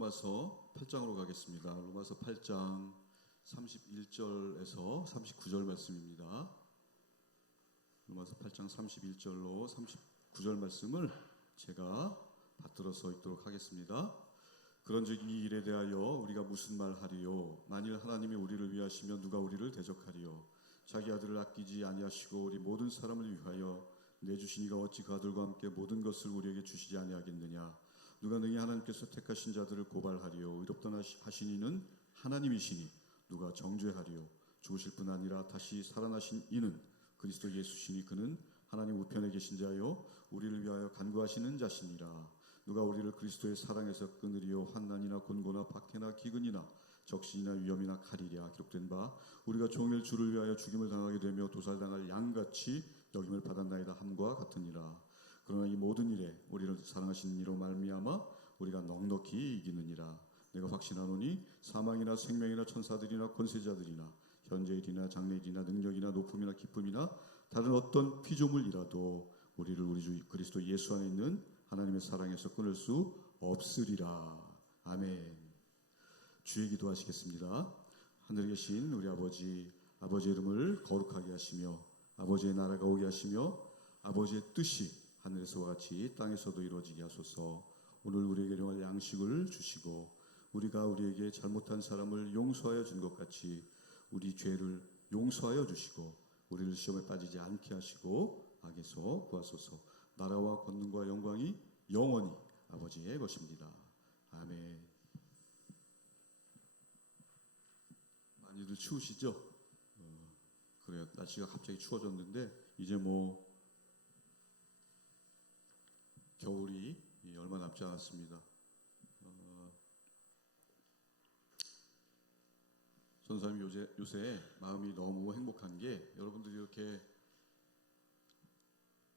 로마서 8장으로 가겠습니다. 로마서 8장 31절에서 39절 말씀입니다. 로마서 8장 31절로 39절 말씀을 제가 받들어서 읽도록 하겠습니다. 그런즉 이 일에 대하여 우리가 무슨 말하리요? 만일 하나님이 우리를 위하시면 누가 우리를 대적하리요? 자기 아들을 아끼지 아니하시고 우리 모든 사람을 위하여 내주신 이가 어찌 그 아들과 함께 모든 것을 우리에게 주시지 아니하겠느냐? 누가 능히 하나님께서 택하신 자들을 고발하리요? 의롭다 하신 이는 하나님이시니 누가 정죄하리요? 죽으실 뿐 아니라 다시 살아나신 이는 그리스도 예수시니 그는 하나님 우편에 계신 자요 우리를 위하여 간구하시는 자시니라. 누가 우리를 그리스도의 사랑에서 끊으리요? 환난이나 곤고나 박해나 기근이나 적신이나 위험이나 칼이랴. 기록된 바 우리가 종일 주를 위하여 죽임을 당하게 되며 도살당할 양같이 여김을 받았나이다 함과 같으니라. 그러나 이 모든 일에 우리를 사랑하신 이로 말미암아 우리가 넉넉히 이기느니라. 내가 확신하노니 사망이나 생명이나 천사들이나 권세자들이나 현재일이나 장래일이나 능력이나 높음이나 기쁨이나 다른 어떤 피조물이라도 우리를 우리 주 그리스도 예수 안에 있는 하나님의 사랑에서 끊을 수 없으리라. 아멘. 주의 기도하시겠습니다. 하늘에 계신 우리 아버지, 아버지의 이름을 거룩하게 하시며 아버지의 나라가 오게 하시며 아버지의 뜻이 하늘에서와 같이 땅에서도 이루어지게 하소서. 오늘 우리에게 일용할 양식을 주시고 우리가 우리에게 잘못한 사람을 용서하여 준 것 같이 우리 죄를 용서하여 주시고 우리를 시험에 빠지지 않게 하시고 악에서 구하소서. 나라와 권능과 영광이 영원히 아버지의 것입니다. 아멘. 많이들 추우시죠? 그래요. 날씨가 갑자기 추워졌는데 이제 겨울이 얼마 남지 않았습니다. 전사님 요새 마음이 너무 행복한 게 여러분들이 이렇게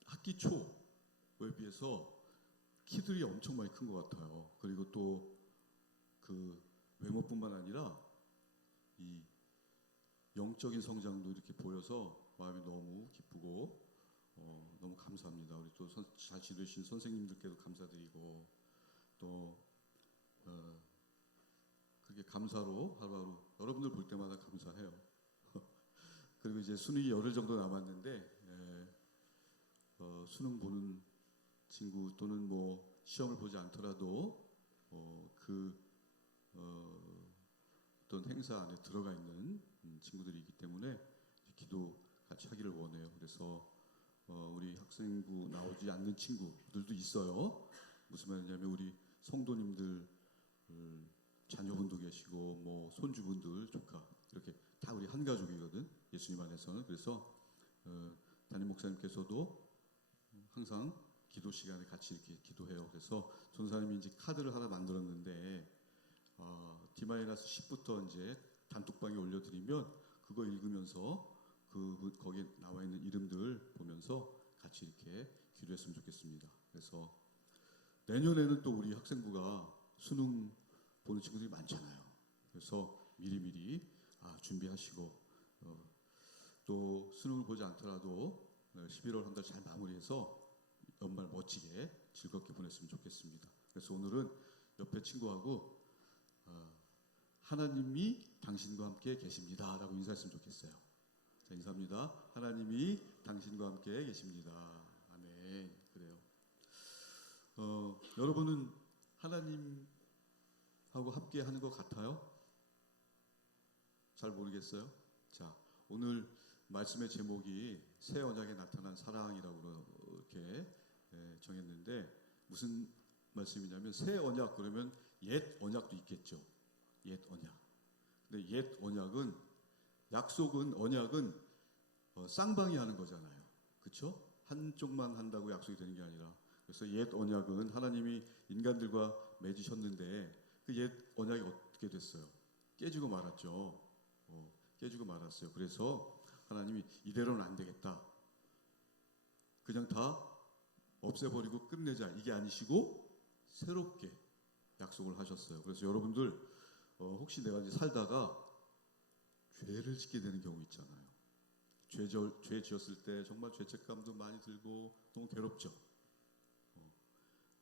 학기 초에 비해서 키들이 엄청 많이 큰 것 같아요. 그리고 또 그 외모뿐만 아니라 이 영적인 성장도 이렇게 보여서 마음이 너무 기쁘고 너무 감사합니다. 우리 또 잘 지도해주신 선생님들께도 감사드리고 또 그게 감사로 하루하루 여러분들 볼 때마다 감사해요. 그리고 이제 수능이 열흘 정도 남았는데 수능 보는 친구 또는 시험을 보지 않더라도 어떤 행사 안에 들어가 있는 친구들이 있기 때문에 기도 같이 하기를 원해요. 그래서 우리 학생부 나오지 않는 친구들도 있어요. 무슨 말이냐면 우리 성도님들 자녀분도 계시고 손주분들 조카 이렇게 다 우리 한 가족이거든. 예수님 안에서는. 그래서 담임 목사님께서도 항상 기도 시간에 같이 이렇게 기도해요. 그래서 전사님이 이제 카드를 하나 만들었는데 D-10부터 이제 단톡방에 올려드리면 그거 읽으면서 거기에 나와 있는 이름들 보면서 같이 이렇게 기도했으면 좋겠습니다. 그래서 내년에는 또 우리 학생부가 수능 보는 친구들이 많잖아요. 그래서 미리미리 준비하시고 또 수능을 보지 않더라도 11월 한 달 잘 마무리해서 연말 멋지게 즐겁게 보냈으면 좋겠습니다. 그래서 오늘은 옆에 친구하고 하나님이 당신과 함께 계십니다 라고 인사했으면 좋겠어요. 자, 인사합니다. 하나님이 당신과 함께 계십니다. 아멘. 그래요. 여러분은 하나님하고 함께 하는 것 같아요? 잘 모르겠어요. 자, 오늘 말씀의 제목이 새 언약에 나타난 사랑이라고 이렇게 정했는데 무슨 말씀이냐면 새 언약 그러면 옛 언약도 있겠죠. 옛 언약. 근데 옛 언약은 언약은 쌍방이 하는 거잖아요. 그렇죠? 한쪽만 한다고 약속이 되는 게 아니라 그래서 옛 언약은 하나님이 인간들과 맺으셨는데 그 옛 언약이 어떻게 됐어요? 깨지고 말았죠. 깨지고 말았어요. 그래서 하나님이 이대로는 안 되겠다. 그냥 다 없애버리고 끝내자. 이게 아니시고 새롭게 약속을 하셨어요. 그래서 여러분들 혹시 내가 이제 살다가 죄를 짓게 되는 경우 있잖아요. 죄 지었을 때 정말 죄책감도 많이 들고 너무 괴롭죠.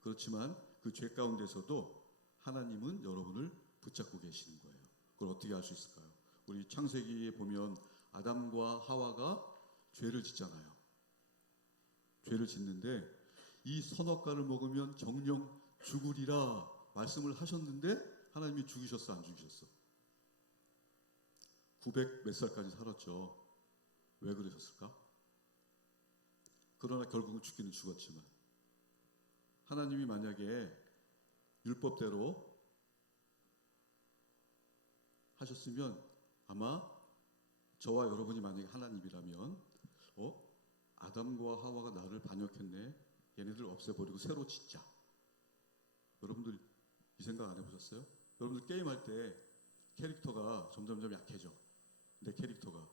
그렇지만 그 죄 가운데서도 하나님은 여러분을 붙잡고 계시는 거예요. 그걸 어떻게 알 수 있을까요? 우리 창세기에 보면 아담과 하와가 죄를 짓잖아요. 죄를 짓는데 이 선악과를 먹으면 정령 죽으리라 말씀을 하셨는데 하나님이 죽이셨어, 안 죽이셨어? 900 몇 살까지 살았죠. 왜 그러셨을까? 그러나 결국은 죽기는 죽었지만 하나님이 만약에 율법대로 하셨으면 아마 저와 여러분이 만약에 하나님이라면 아담과 하와가 나를 반역했네, 얘네들 없애버리고 새로 짓자. 여러분들 이 생각 안 해보셨어요? 여러분들 게임할 때 캐릭터가 점점점 약해져. 내 캐릭터가.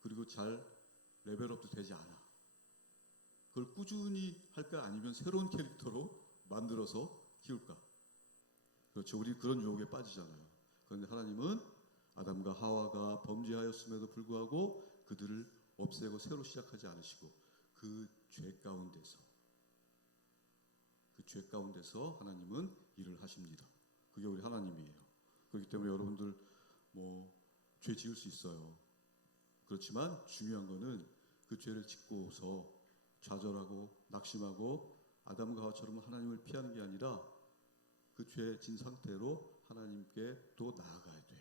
그리고 잘 레벨업도 되지 않아. 그걸 꾸준히 할까 아니면 새로운 캐릭터로 만들어서 키울까? 그렇죠. 우리 그런 유혹에 빠지잖아요. 그런데 하나님은 아담과 하와가 범죄하였음에도 불구하고 그들을 없애고 새로 시작하지 않으시고 그 죄 가운데서 하나님은 일을 하십니다. 그게 우리 하나님이에요. 그렇기 때문에 여러분들 죄 지을 수 있어요. 그렇지만 중요한 거는 그 죄를 짓고서 좌절하고 낙심하고 아담과 하와처럼 하나님을 피하는 게 아니라 그 죄 진 상태로 하나님께 또 나아가야 돼요.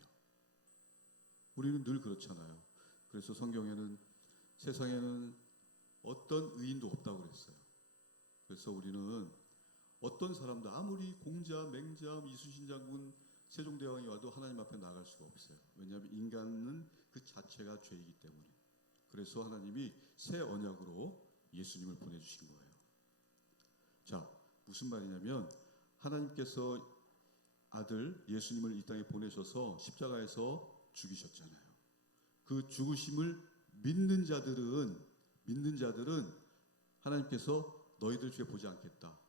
우리는 늘 그렇잖아요. 그래서 성경에는 세상에는 어떤 의인도 없다고 그랬어요. 그래서 우리는 어떤 사람도 아무리 공자, 맹자, 이순신 장군, 세종대왕이 와도 하나님 앞에 나아갈 수가 없어요. 왜냐하면 인간은 그 자체가 죄이기 때문에. 그래서 하나님이 새 언약으로 예수님을 보내주신 거예요. 자, 무슨 말이냐면 하나님께서 아들 예수님을 이 땅에 보내셔서 십자가에서 죽이셨잖아요. 그 죽으심을 믿는 자들은 하나님께서 너희들 죄 보지 않겠다.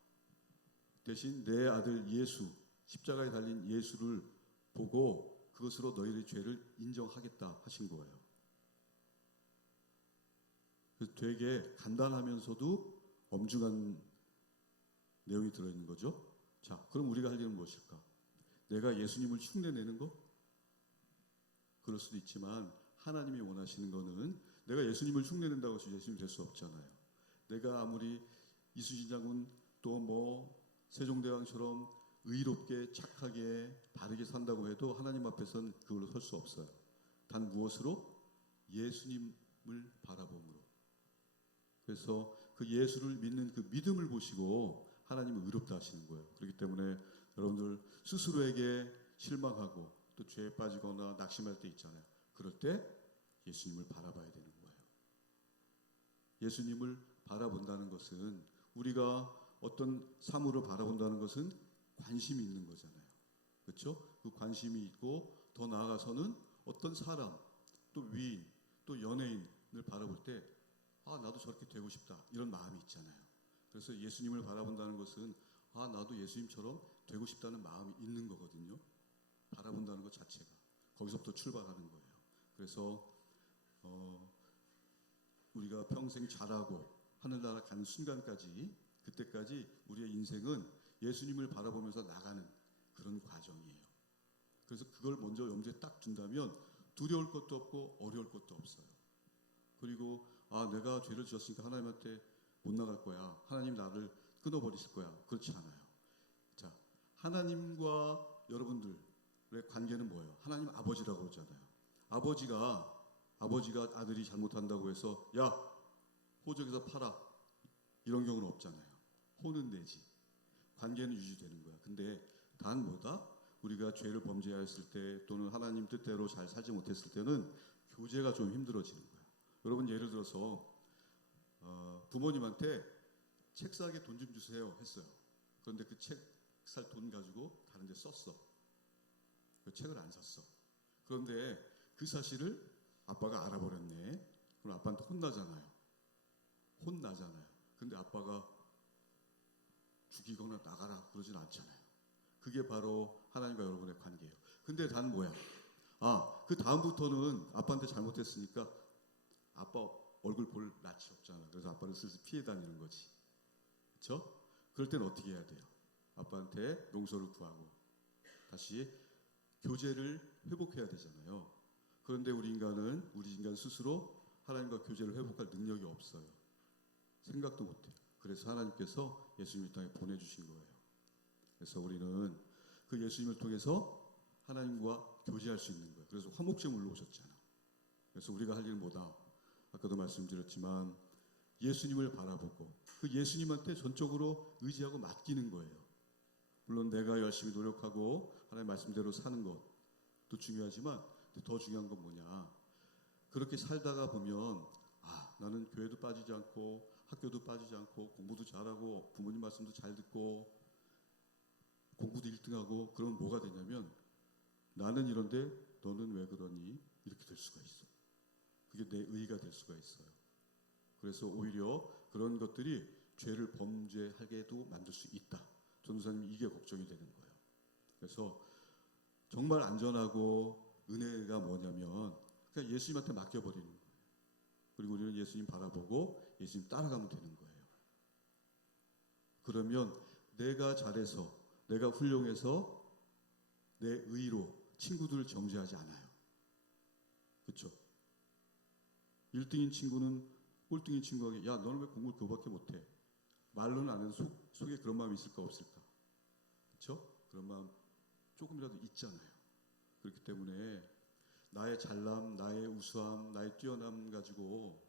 대신 내 아들 예수, 십자가에 달린 예수를 보고 그것으로 너희의 죄를 인정하겠다 하신 거예요. 그래서 되게 간단하면서도 엄중한 내용이 들어있는 거죠. 자, 그럼 우리가 할 일은 무엇일까? 내가 예수님을 흉내내는 거? 그럴 수도 있지만 하나님이 원하시는 거는 내가 예수님을 흉내낸다고 해서 예수님이 될 수 없잖아요. 내가 아무리 이순신 장군 또 세종대왕처럼 의롭게 착하게 바르게 산다고 해도 하나님 앞에서는 그걸로 설 수 없어요. 단 무엇으로? 예수님을 바라봄으로. 그래서 그 예수를 믿는 그 믿음을 보시고 하나님은 의롭다 하시는 거예요. 그렇기 때문에 여러분들 스스로에게 실망하고 또 죄에 빠지거나 낙심할 때 있잖아요. 그럴 때 예수님을 바라봐야 되는 거예요. 예수님을 바라본다는 것은 우리가 어떤 사물을 바라본다는 것은 관심이 있는 거잖아요. 그렇죠? 그 관심이 있고 더 나아가서는 어떤 사람, 또 위인, 또 연예인을 바라볼 때 나도 저렇게 되고 싶다 이런 마음이 있잖아요. 그래서 예수님을 바라본다는 것은 나도 예수님처럼 되고 싶다는 마음이 있는 거거든요. 바라본다는 것 자체가 거기서부터 출발하는 거예요. 그래서 우리가 평생 자라고 하늘나라 가는 순간까지 그때까지 우리의 인생은 예수님을 바라보면서 나가는 그런 과정이에요. 그래서 그걸 먼저 염두에 딱 둔다면 두려울 것도 없고 어려울 것도 없어요. 그리고 내가 죄를 지었으니까 하나님한테 못 나갈 거야. 하나님 나를 끊어버리실 거야. 그렇지 않아요. 자, 하나님과 여러분들의 관계는 뭐예요? 하나님 아버지라고 그러잖아요. 아버지가 아들이 잘못한다고 해서 야, 호적에서 팔아. 이런 경우는 없잖아요. 호는 내지. 관계는 유지되는 거야. 근데 단 뭐다? 우리가 죄를 범죄하였을 때 또는 하나님 뜻대로 잘 살지 못했을 때는 교제가 좀 힘들어지는 거야. 여러분 예를 들어서 부모님한테 책 사게 돈 좀 주세요 했어요. 그런데 그 책 살 돈 가지고 다른 데 썼어. 그 책을 안 샀어. 그런데 그 사실을 아빠가 알아버렸네. 그럼 아빠한테 혼나잖아요. 근데 아빠가 죽이거나 나가라 그러진 않잖아요. 그게 바로 하나님과 여러분의 관계예요. 근데 단 뭐야? 그 다음부터는 아빠한테 잘못했으니까 아빠 얼굴 볼 낯이 없잖아. 그래서 아빠를 슬슬 피해 다니는 거지. 그렇죠? 그럴 땐 어떻게 해야 돼요? 아빠한테 용서를 구하고 다시 교제를 회복해야 되잖아요. 그런데 우리 인간 스스로 하나님과 교제를 회복할 능력이 없어요. 생각도 못해요. 그래서 하나님께서 예수님을 이 땅에 보내주신 거예요. 그래서 우리는 그 예수님을 통해서 하나님과 교제할 수 있는 거예요. 그래서 화목제물로 오셨잖아요. 그래서 우리가 할 일은 뭐다? 아까도 말씀드렸지만 예수님을 바라보고 그 예수님한테 전적으로 의지하고 맡기는 거예요. 물론 내가 열심히 노력하고 하나님 말씀대로 사는 것도 중요하지만 더 중요한 건 뭐냐? 그렇게 살다가 보면 나는 교회도 빠지지 않고 학교도 빠지지 않고 공부도 잘하고 부모님 말씀도 잘 듣고 공부도 1등하고 그러면 뭐가 되냐면 나는 이런데 너는 왜 그러니? 이렇게 될 수가 있어. 그게 내 의가 될 수가 있어요. 그래서 오히려 그런 것들이 죄를 범죄하게도 만들 수 있다. 전도사님 이게 걱정이 되는 거예요. 그래서 정말 안전하고 은혜가 뭐냐면 그냥 예수님한테 맡겨버리는 거예요. 그리고 우리는 예수님 바라보고 예수님 따라가면 되는 거예요. 그러면 내가 잘해서 내가 훌륭해서 내 의로 친구들을 정죄하지 않아요. 그렇죠? 1등인 친구는 꼴등인 친구에게 야 너는 왜 공부를 그거밖에 못해? 말로는 안 해도 속에 그런 마음이 있을까 없을까? 그렇죠? 그런 마음 조금이라도 있잖아요. 그렇기 때문에 나의 잘남, 나의 우수함, 나의 뛰어남 가지고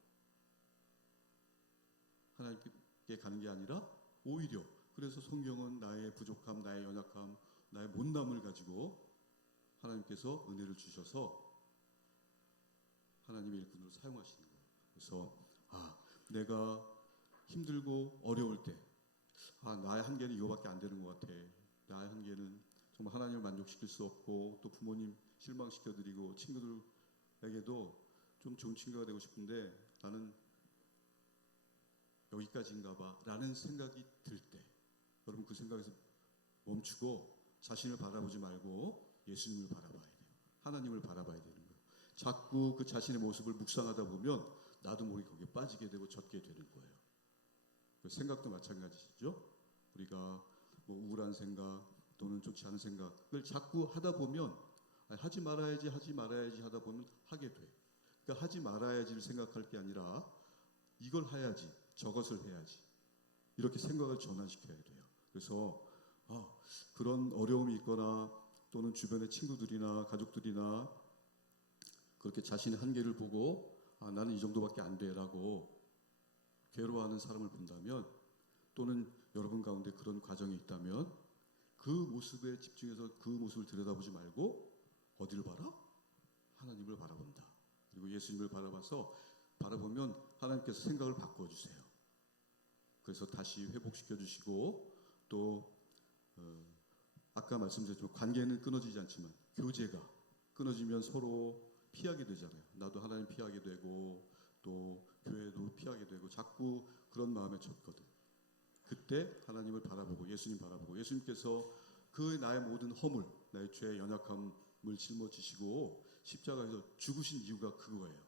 하나님께 가는 게 아니라 오히려 그래서 성경은 나의 부족함, 나의 연약함, 나의 못남을 가지고 하나님께서 은혜를 주셔서 하나님의 일꾼으로 사용하시는 거예요. 그래서 내가 힘들고 어려울 때 나의 한계는 이거밖에 안 되는 것 같아. 나의 한계는 정말 하나님을 만족시킬 수 없고 또 부모님 실망시켜드리고 친구들에게도 좀 좋은 친구가 되고 싶은데 나는 여기까지인가 봐 라는 생각이 들 때 여러분 그 생각에서 멈추고 자신을 바라보지 말고 예수님을 바라봐야 돼요. 하나님을 바라봐야 되는 거예요. 자꾸 그 자신의 모습을 묵상하다 보면 나도 모르게 거기에 빠지게 되고 젖게 되는 거예요. 그 생각도 마찬가지죠. 우리가 뭐 우울한 생각 또는 좋지 않은 생각을 자꾸 하다 보면 하지 말아야지 하다 보면 하게 돼. 그러니까 하지 말아야지를 생각할 게 아니라 이걸 해야지 저것을 해야지 이렇게 생각을 전환시켜야 돼요. 그래서 그런 어려움이 있거나 또는 주변의 친구들이나 가족들이나 그렇게 자신의 한계를 보고 나는 이 정도밖에 안 돼라고 괴로워하는 사람을 본다면 또는 여러분 가운데 그런 과정이 있다면 그 모습에 집중해서 그 모습을 들여다보지 말고 어디를 봐라? 하나님을 바라본다. 그리고 예수님을 바라보면 하나님께서 생각을 바꿔주세요. 그래서 다시 회복시켜 주시고 또 아까 말씀드렸지만 관계는 끊어지지 않지만 교제가 끊어지면 서로 피하게 되잖아요. 나도 하나님 피하게 되고 또 교회도 피하게 되고 자꾸 그런 마음에 젖거든. 그때 하나님을 바라보고 예수님 바라보고 예수님께서 그 나의 모든 허물 나의 죄의 연약함을 짊어지시고 십자가에서 죽으신 이유가 그거예요.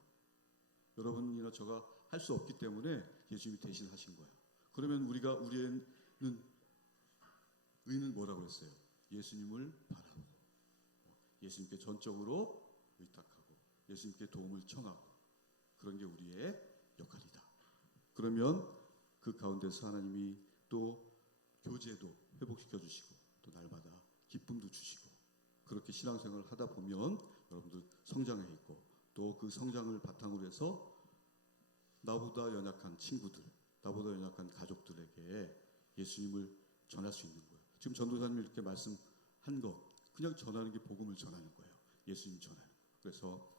여러분이나 저가 할 수 없기 때문에 예수님이 대신 하신 거예요. 그러면 우리의 의는 뭐라고 했어요? 예수님을 바라보고 예수님께 전적으로 의탁하고 예수님께 도움을 청하고 그런 게 우리의 역할이다. 그러면 그 가운데서 하나님이 또 교제도 회복시켜 주시고 또 날마다 기쁨도 주시고 그렇게 신앙생활을 하다 보면 여러분들 성장해 있고 또 그 성장을 바탕으로 해서 나보다 연약한 친구들, 나보다 연약한 가족들에게 예수님을 전할 수 있는 거예요. 지금 전도사님이 이렇게 말씀한 거 그냥 전하는 게 복음을 전하는 거예요. 예수님 전하는 거예요. 그래서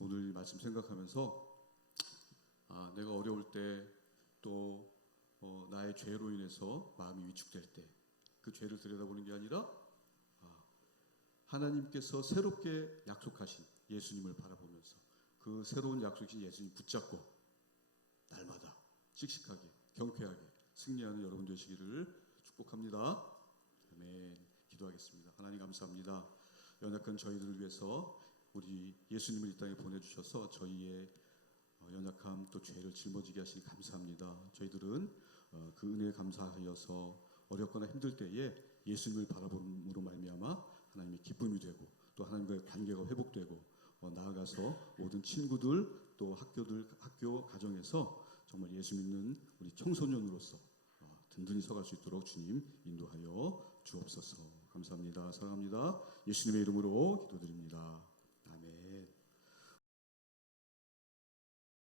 오늘 말씀 생각하면서 내가 어려울 때 또 나의 죄로 인해서 마음이 위축될 때 그 죄를 들여다보는 게 아니라 하나님께서 새롭게 약속하신 예수님을 바라보면서 그 새로운 약속이신 예수님 붙잡고 날마다 씩씩하게 경쾌하게 승리하는 여러분 되시기를 축복합니다. 아멘. 기도하겠습니다. 하나님 감사합니다. 연약한 저희들을 위해서 우리 예수님을 이 땅에 보내주셔서 저희의 연약함 또 죄를 짊어지게 하시니 감사합니다. 저희들은 그 은혜에 감사하여서 어렵거나 힘들 때에 예수님을 바라봄으로 말미암아 하나님의 기쁨이 되고 또 하나님과의 관계가 회복되고 나아가서 모든 친구들 또 학교 가정에서 정말 예수 믿는 우리 청소년으로서 든든히 서갈 수 있도록 주님 인도하여 주옵소서. 감사합니다. 사랑합니다. 예수님의 이름으로 기도드립니다.